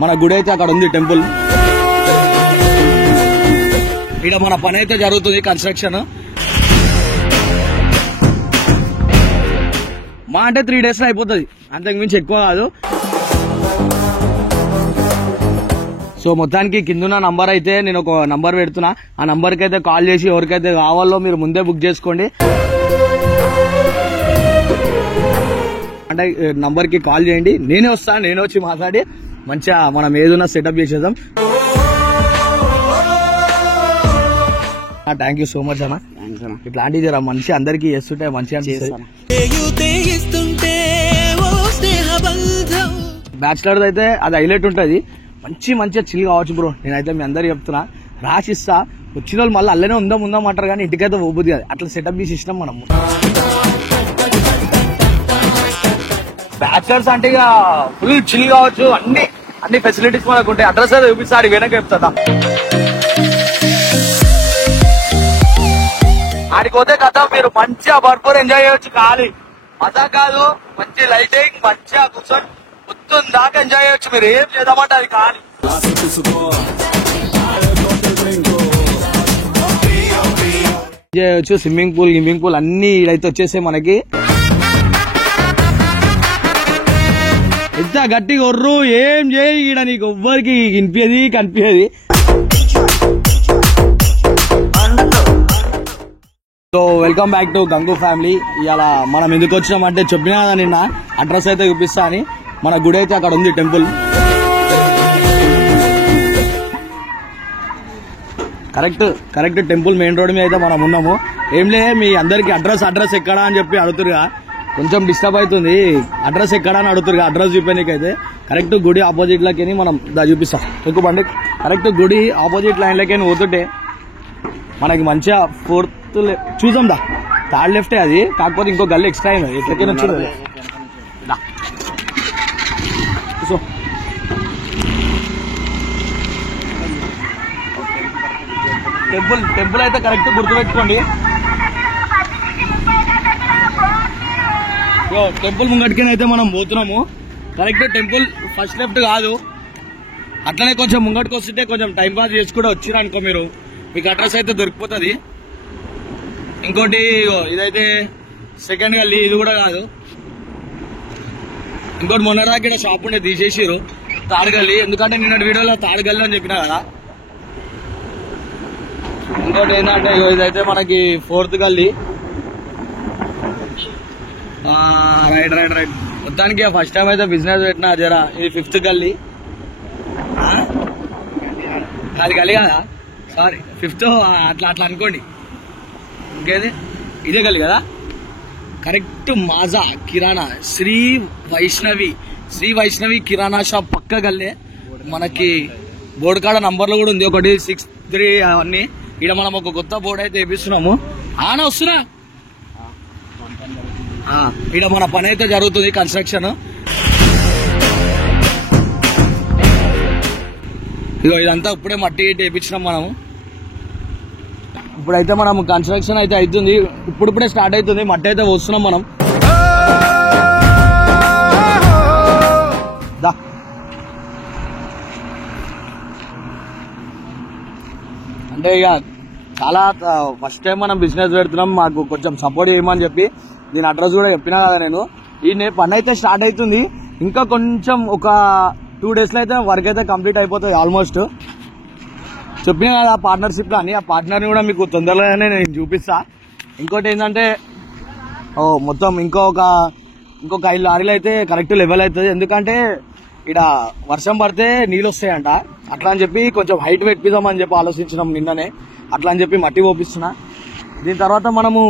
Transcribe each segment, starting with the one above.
మన గుడి అయితే అక్కడ ఉంది టెంపుల్. ఇక్కడ మన పని అయితే జరుగుతుంది, కన్స్ట్రక్షన్. మా అంటే 3 days లో అయిపోతుంది, అంతకు మించి ఎక్కువ కాదు. సో మొత్తానికి కింద నంబర్ అయితే నేను ఒక నంబర్ పెడుతున్నా, ఆ నంబర్కి అయితే కాల్ చేసి ఎవరికైతే కావాలో మీరు ముందే బుక్ చేసుకోండి. అంటే నంబర్కి కాల్ చేయండి, నేనే వస్తాను, నేను వచ్చి మాట్లాడి మంచిగా మనం ఏదైనా సెటప్ చేసేద్దాం. థ్యాంక్ యూ సో మచ్ అన్న. ఇట్లాంటివి జర మంచి అందరికి చేస్తుంటే మంచిగా బ్యాచిలర్ అయితే అది హైలైట్ ఉంటుంది, మంచిగా చిల్ కావచ్చు బ్రో. నేనైతే మీ అందరికి చెప్తున్నా, రాసిస్తా. వచ్చిన వాళ్ళు మళ్ళీ అల్లనే ఉందాం అంటారు కానీ ఇంటికైతే పోబుద్ది కాదు, అట్లా సెటప్ చేసి ఇష్టం మనం. బ్యాచిలర్స్ అంటే ఇక ఫుల్ చిల్ కావచ్చు, అన్ని ఫెసిలిటీస్ మనకు ఉంటాయి. అడ్రస్ అయితే చూపిస్తాడు, వెనక చెప్తా. ఆడికి పోతే కదా మీరు మంచిగా భర్పూర్ ఎంజాయ్ చేయొచ్చు. ఖాళీ మజా కాదు, మంచి లైటింగ్, మంచిగా కూర్చొని పొద్దున్న దాకా ఎంజాయ్ చేయొచ్చు. మీరు ఏం చేద్దామంటే అది ఖాళీ చేయొచ్చు. స్విమ్మింగ్ పూల్ అన్ని ఇదైతే వచ్చేసాయి మనకి. ఎంత గట్టిగా ఒర్రు ఏం చేయి, ఈడ నీకు ఎవ్వరికి కనిపించది. So welcome back to Gangu family. ఇలా మనం ఎందుకు వచ్చినామంటే చెప్పినా కదా నిన్న, అడ్రస్ అయితే చూపిస్తా అని. మన గుడి అయితే అక్కడ ఉంది temple. Correct temple main road మీద అయితే మనం ఉన్నాము. ఏం లే, మీ అందరికి అడ్రస్ ఎక్కడా అని చెప్పి అడుగుతురుగా, కొంచెం డిస్టర్బ్ అవుతుంది. అడ్రస్ ఎక్కడా అని అడుగుతురుగా, అడ్రస్ చూపేనికైతే కరెక్ట్ గుడి ఆపోజిట్ లకి మనం చూపిస్తాం. ఎక్కువ బండి కరెక్ట్ గుడి ఆపోజిట్ లైన్ లకి పోతుంటే మనకి మంచిగా 4th చూద్దాం దా. 3rd లెఫ్టే అది, కాకపోతే ఇంకో గల్లీ ఎక్స్ట్రా అయింది. ఎట్లకైనా వచ్చింది. సో టెంపుల్ అయితే కరెక్ట్ గుర్తుపెట్టుకోండి. టెంపుల్ ముంగటికైతే మనం పోతున్నాము. కరెక్ట్ టెంపుల్ ఫస్ట్ లెఫ్ట్ కాదు, అట్లనే కొంచెం ముంగటికి వస్తుంటే కొంచెం టైం పాస్ చేసుకుంటే వచ్చిరనుకో మీరు, మీకు అడ్రస్ అయితే దొరికిపోతుంది. ఇంకోటి ఇదైతే సెకండ్ గల్లీ, ఇది కూడా కాదు. ఇంకోటి మొన్నదాకా ఇక్కడ షాప్ ఉండే తీసేసిరు, థర్డ్ గల్లీ. ఎందుకంటే నిన్నటి వీడియోలో థర్డ్ గల్లీ అని చెప్పినా కదా. ఇంకోటి ఏంటంటే ఇదైతే మనకి 4th గల్లీ. రైట్ మొత్తానికి ఫస్ట్ టైం అయితే బిజినెస్ పెట్టినా జరా. ఇది 5th గల్లీ, అది గల్లీ కదా, సారీ 5th, అట్లా అనుకోండి. ఇంకేది ఇదే గల్లీ కదా. కరెక్ట్ మాజా కిరాణా శ్రీ వైష్ణవి కిరాణా షాప్ పక్క గల్లే. మనకి బోర్డు కాడ నంబర్లు కూడా ఉంది, ఒకటి 63 అవన్నీ. ఇక్కడ మనం ఒక కొత్త బోర్డు అయితే వేపిస్తున్నాము. వస్తున్నా. ఇక్కడ మన పని అయితే జరుగుతుంది, కన్స్ట్రక్షన్. ఇదంతా ఇప్పుడే మట్టి వేయించినాం మనము. ఇప్పుడైతే మనం కన్స్ట్రక్షన్ అయితే అవుతుంది, ఇప్పుడే స్టార్ట్ అవుతుంది. మట్టి అయితే వస్తున్నాం మనం. అంటే ఇక చాలా ఫస్ట్ టైం మనం బిజినెస్ పెడుతున్నాం, మాకు కొంచెం సపోర్ట్ చేయమని చెప్పి దీని అడ్రస్ కూడా చెప్పినా కదా నేను. ఈ పని అయితే స్టార్ట్ అవుతుంది, ఇంకా కొంచెం ఒక 2 days లో అయితే వర్క్ అయితే కంప్లీట్ అయిపోతుంది ఆల్మోస్ట్. చెప్పినా కదా పార్ట్నర్షిప్ లో అని, ఆ పార్ట్నర్ని కూడా మీకు తొందరగానే నేను చూపిస్తా. ఇంకోటి ఏంటంటే మొత్తం ఇంకొక 5 లారీలు అయితే కరెక్ట్ లెవెల్ అవుతుంది. ఎందుకంటే ఇక్కడ వర్షం పడితే నీళ్ళు వస్తాయంట, అట్లా అని చెప్పి కొంచెం హైట్ పెట్టిద్దామని చెప్పి ఆలోచించినాం నిన్ననే. అట్లా అని చెప్పి మట్టి పోపిస్తున్నా. దీని తర్వాత మనము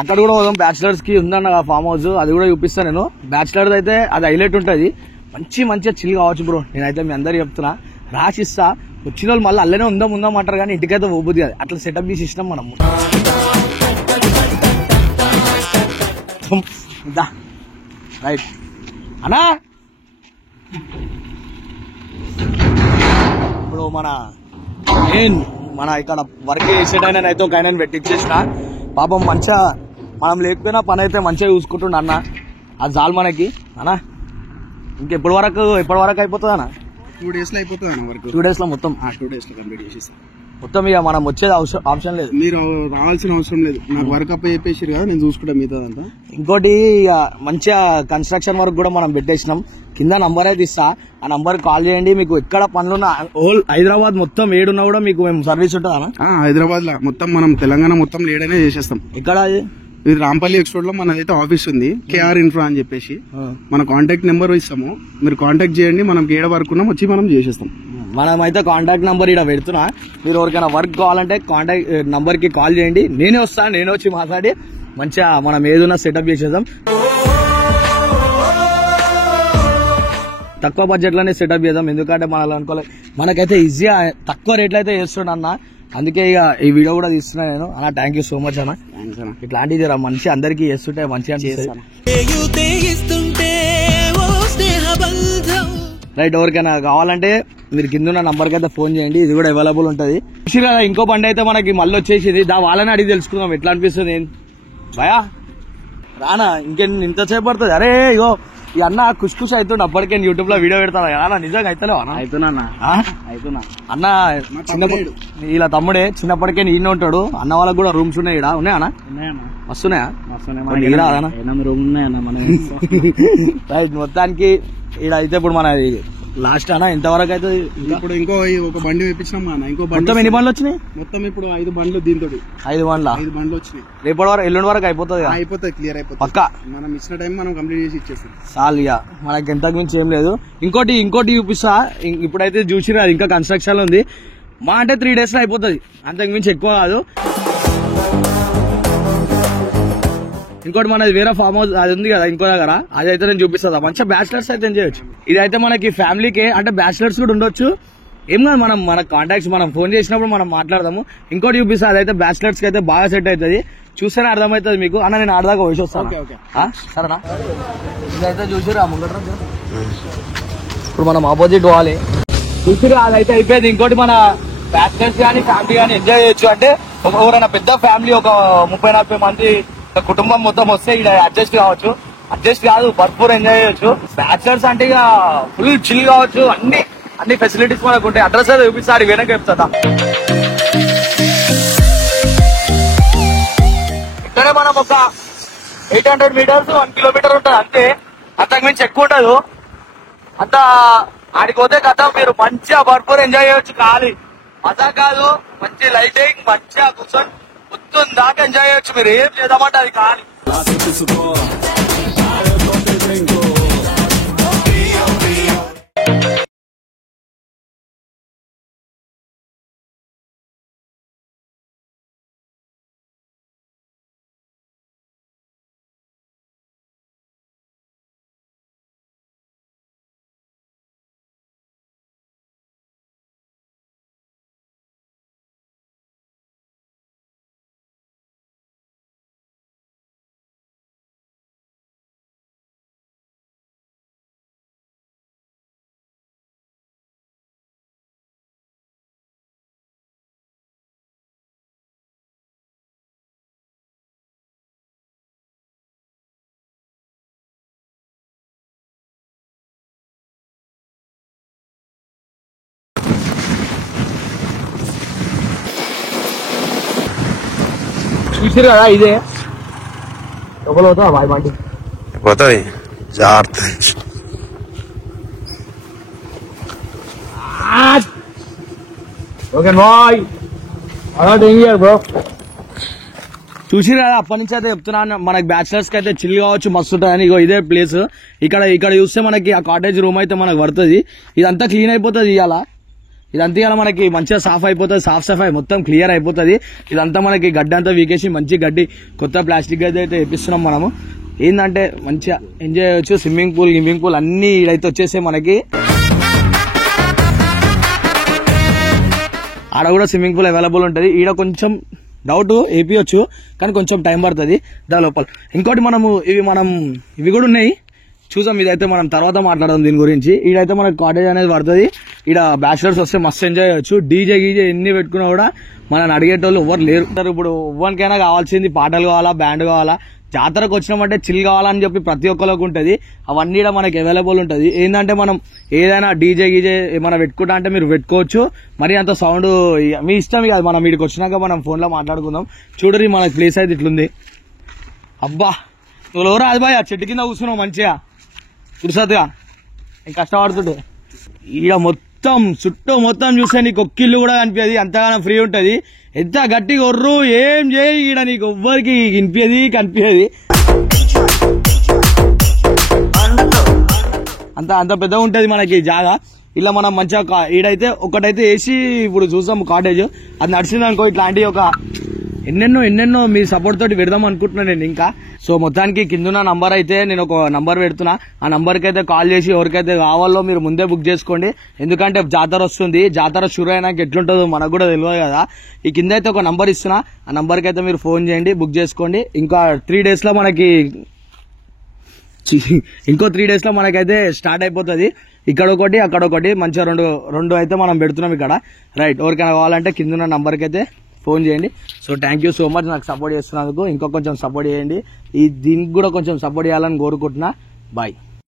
అక్కడ కూడా పోదాం, బ్యాచిలర్స్ కి ఉందన్న ఫామ్ హౌస్, అది కూడా చూపిస్తాను నేను. బ్యాచిలర్స్ అయితే అది హైలైట్ ఉంటుంది, మంచిగా చిల్ కావచ్చు బ్రో. నేనైతే మీ అందరికి చెప్తున్నా, రాసిస్తా. వచ్చిన వాళ్ళు మళ్ళీ అల్లనే ఉందాం అంటారు కానీ ఇంటికైతే పోబుద్ది కాదు, అట్లా సెటప్ చేసి ఇష్టం మనం. రైట్ అన్నా, ఇప్పుడు మన ఇక్కడ వర్క్ చేసేటైనా అయితే ఒక ఆయన పెట్టించేసిన పాపం. మంచిగా మనం లేకపోయినా పని అయితే మంచిగా చూసుకుంటుండ అన్న, అది చాలు మనకి అన్నా. ఇంకెప్పటి వరకు అయిపోతుంది అన్న? 2 days లో అయిపోతుంది అన్న వర్క్. 2 days లో మొత్తం 2 days లో కంప్లీట్ చేసేస్తాం మొత్తం. ఇక మనం వచ్చేది ఆప్షన్ లేదు, మీరు రావాల్సిన అవసరం లేదు. నాకు వర్క్ అప్ చెప్పేసారు కదా, నేను చూసుకుంటా మిగతాదంతా. ఇంకోటి ఇక మంచిగా కన్స్ట్రక్షన్ వర్క్ కూడా మనం పెట్టేసినాం. కింద నంబర్ అయితే ఇస్తా, ఆ నంబర్ కాల్ చేయండి. మీకు ఎక్కడ పనులున్నా హోల్ హైదరాబాద్ మొత్తం ఏడున్నా కూడా మీకు మేము సర్వీస్ ఉంటుందా? హైదరాబాద్ లో మొత్తం మనం తెలంగాణ మొత్తం లేడనే చేసేస్తాం. ఎక్కడ ఇది రాంపల్లి ఎక్స్ రోడ్ లో మనదైతే ఆఫీస్ ఉంది, కేఆర్ ఇన్ఫ్రా అని చెప్పేసి. మన కాంటాక్ట్ నెంబర్ ఇస్తాము, మీరు కాంటాక్ట్ చేయండి. మనం ఏడ వర్క్ ఉన్నాం వచ్చి మనం చేసేస్తాం. మనమైతే కాంటాక్ట్ నంబర్ ఇక్కడ పెడుతున్నా, మీరు ఎవరికైనా వర్క్ కావాలంటే కాంటాక్ట్ నంబర్ కి కాల్ చేయండి. నేనే వస్తాను, నేను వచ్చి మాట్లాడి మంచిగా మనం ఏదైనా సెటప్ చేసేద్దాం. తక్కువ బడ్జెట్ లోనే సెటప్ చేద్దాం, ఎందుకంటే మనం అనుకోలేదు మనకైతే ఈజీగా తక్కువ రేట్లు అయితే చేస్తున్నా అన్న. అందుకే ఇక ఈ వీడియో కూడా తీస్తున్నా నేను. అన్న థ్యాంక్ యూ సో మచ్ అన్న. ఇట్లాంటిది మంచి అందరికి చేస్తుంటే మంచిగా రైట్. ఎవరికైనా కావాలంటే మీరు కింద ఉన్న నంబర్ కి అయితే ఫోన్ చేయండి, ఇది కూడా అవైలబుల్ ఉంటుంది. కదా ఇంకో బండి అయితే మనకి మళ్ళీ వచ్చేసింది, వాళ్ళని అడిగి తెలుసుకుందాం ఎట్లా అనిపిస్తుంది. భయా రానా ఇంతసేపు పడుతుంది? అరే ఇగో ఈ అన్న కుష్ అవుతుండే అప్పటికే యూట్యూబ్ లో వీడియో పెడతాను కదా, నిజంగా అవుతలేవు అన్న? అవుతున్నా అన్న. ఇలా తమ్ముడే చిన్నప్పటికే ఈయన ఉంటాడు. అన్న వాళ్ళకి కూడా రూమ్స్ ఉన్నాయి, ఇక్కడ ఉన్నాయా అన్న? వస్తున్నాయా? రైట్. మొత్తానికి ఇక్కడ అయితే ఇప్పుడు మన లాస్ట్ అన్న ఇంతవరకు అయితే ఇప్పుడు ఇంకో ఒక బండి వేపించినాం అన్న. ఇంకో మొత్తం ఎన్ని బండ్లు వచ్చినాయి? మొత్తం ఇప్పుడు 5 బండ్లు, దీంతో 5 బండ్లు వచ్చినాయి. రేపటి వరకు ఎల్లుండి వరకు అయిపోతుంది, క్లియర్ అయిపోతుంది పక్క. మనం ఇచ్చిన టైం మనం కంప్లీట్ చేసి ఇచ్చేస్తాం చాలు. ఇక మనకి ఎంతకు మించి ఏం లేదు. ఇంకోటి చూపిస్తా. ఇప్పుడైతే చూసినా అది ఇంకా కన్స్ట్రక్షన్ ఉంది. మా అంటే 3 days లో అయిపోతుంది, అంతకు మించి ఎక్కువ కాదు. ఇంకోటి మనది వేరే ఫామ్ హౌస్ అది ఉంది కదా ఇంకో దగ్గర, అది అయితే నేను చూపిస్తా. మంచిగా బ్యాచిలర్స్ అయితే చేయొచ్చు. ఇదైతే మనకి ఫ్యామిలీకి అంటే బ్యాచిలర్స్ కూడా ఉండొచ్చు. ఏం కాదు, మన కాంటాక్ట్స్ మనం ఫోన్ చేసినప్పుడు మనం మాట్లాడదాము. ఇంకోటి చూపిస్తా, అదైతే బ్యాచిలర్స్ కి అయితే బాగా సెట్ అవుతుంది. చూస్తేనే అర్థమవుతుంది మీకు. అన్న నేను ఆడదాకా వచ్చి వస్తాను, సరేనా? ఇదైతే చూసిరా ముంగట. ఇప్పుడు మనం ఆపోజిట్ పోవాలి. చూసిరా అదైతే అయిపోయింది. ఇంకోటి మన బ్యాచిలర్స్ కానీ ఫ్యామిలీ కానీ ఎంజాయ్ చేయొచ్చు. అంటే ఎవరైనా పెద్ద ఫ్యామిలీ ఒక 30-40 మంది కుటుంబం మొత్తం వస్తే ఇక్కడ అడ్జస్ట్ కావచ్చు. అడ్జస్ట్ కాదు, భర్పూర్ ఎంజాయ్ చేయొచ్చు. బ్యాచిలర్స్ అంటే ఇక ఫుల్ చిల్ కావచ్చు. అన్ని ఫెసిలిటీస్ మనకు ఉంటాయి. అడ్రస్ అయితే చూపిస్తాడు, వెనక చెప్తా. ఇక్కడే మనం ఒక 800 meters 1 kilometer ఉంటుంది అంతే, అంతకు మించి ఎక్కువ ఉండదు. అంతా ఆడికి పోతే కథ మీరు మంచిగా భర్పూర్ ఎంజాయ్ చేయొచ్చు. ఖాళీ మజా కాదు, మంచి లైటింగ్, మంచిగా కూర్చొని మొత్తం దాకా ఎంజాయ్ చేయొచ్చు. మీరు ఏం చేద్దామంటే అది ఖాళీ. చూసారు కదా, ఇదే లోపల పోతా బాయ్ బండి పోతుంది జాగ్రత్త. Okay bye. బ్రో చూసిరు కదా, అప్పటి నుంచి అయితే చెప్తున్నాను మనకి బ్యాచిలర్స్ కి అయితే చిల్ కావచ్చు, మస్తు ఉంటుంది. ఇగో ఇదే ప్లేస్. ఇక్కడ చూస్తే మనకి ఆ కాటేజ్ రూమ్ అయితే మనకు పడుతుంది. ఇదంతా క్లీన్ అయిపోతుంది ఇదంతా ఇవాళ మనకి మంచిగా సాఫ్ అయిపోతుంది. సాఫ్ సఫాయి మొత్తం క్లియర్ అయిపోతుంది. ఇదంతా మనకి గడ్డి అంతా వీకేసి మంచి గడ్డి కొత్త ప్లాస్టిక్ గడ్డి అయితే వేపిస్తున్నాం మనము. ఏంటంటే మంచిగా ఎంజాయ్ చేయొచ్చు. స్విమ్మింగ్ పూల్ అన్ని ఇదైతే వచ్చేసి మనకి ఆడ కూడా స్విమ్మింగ్ పూల్ అవైలబుల్ ఉంటుంది. ఈడ కొంచెం డౌట్ వేపియొచ్చు, కానీ కొంచెం టైం పడుతుంది దాని లోపల. ఇంకోటి ఇవి కూడా ఉన్నాయి చూసాం. ఇదైతే మనం తర్వాత మాట్లాడదాం దీని గురించి. ఈడైతే మనకు కాటేజ్ అనేది పడుతుంది. ఈడ బ్యాచిలర్స్ వస్తే మస్తు ఎంజాయ్ చేయొచ్చు. డీజే ఎన్ని పెట్టుకున్నా కూడా మనల్ని అడిగేటోళ్ళు ఎవరు లేరు. ఇప్పుడు ఎవ్వరికైనా కావాల్సింది పాటలు కావాలా, బ్యాండ్ కావాలా, జాతరకు వచ్చినామంటే చిల్ కావాలని చెప్పి ప్రతి ఒక్కరికి ఉంటుంది. అవన్నీ కూడా మనకి అవైలబుల్ ఉంటుంది. ఏంటంటే మనం ఏదైనా డీజే గీజే ఏమైనా పెట్టుకుంటా అంటే మీరు పెట్టుకోవచ్చు. మరి అంత సౌండ్ మీ ఇష్టం కాదు. మనం వీడికి వచ్చినాక మనం ఫోన్లో మాట్లాడుకుందాం. చూడరి మన ప్లేస్ అయితే ఇట్లుంది. అబ్బా నువ్వు ఎవరో అది బాయ్, ఆ చెట్టు కింద కూర్చున్నావు మంచిగా కుర్సత్గా కష్టపడుతుంటే. ఈడ మొత్తం చుట్టూ మొత్తం చూస్తే నీకు ఒక్కిల్లు కూడా కనిపించదు, అంతగానో ఫ్రీ ఉంటుంది. ఎంత గట్టిగా ఒర్రు ఏం చేయి ఈడ నీకు ఎవ్వరికి వినిపించదు కనిపించదు. అంత పెద్దగా ఉంటుంది మనకి జాగా. ఇలా మనం మంచిగా ఈడైతే ఒకటైతే వేసి ఇప్పుడు చూసాం కాటేజ్, అది నడిచింది అనుకో ఇట్లాంటి ఒక ఎన్నెన్నో మీ సపోర్ట్ తోటి పెడదాం అనుకుంటున్నాను నేను ఇంకా. సో మొత్తానికి కింద నంబర్ అయితే నేను ఒక నంబర్ పెడుతున్నా. ఆ నంబర్కి అయితే కాల్ చేసి ఎవరికైతే కావాలో మీరు ముందే బుక్ చేసుకోండి. ఎందుకంటే జాతర వస్తుంది, జాతర షురు అయినాక ఎట్లుంటుందో మనకు కూడా తెలియదు కదా. ఈ కింద అయితే ఒక నంబర్ ఇస్తున్నా, ఆ నంబర్కి అయితే మీరు ఫోన్ చేయండి, బుక్ చేసుకోండి. ఇంకా 3 days లో మనకి ఇంకో 3 days లో మనకైతే స్టార్ట్ అయిపోతుంది. ఇక్కడ ఒకటి అక్కడ ఒకటి మంచిగా రెండు అయితే మనం పెడుతున్నాం ఇక్కడ. రైట్, ఎవరికైనా కావాలంటే కింద నంబర్కి అయితే ఫోన్ చేయండి. So thank you so much నాకు సపోర్ట్ చేస్తున్నందుకు. ఇంకా కొంచెం సపోర్ట్ చేయండి, దీనికి కూడా కొంచెం సపోర్ట్ చేయాలని కోరుకుంటున్నా. బాయ్.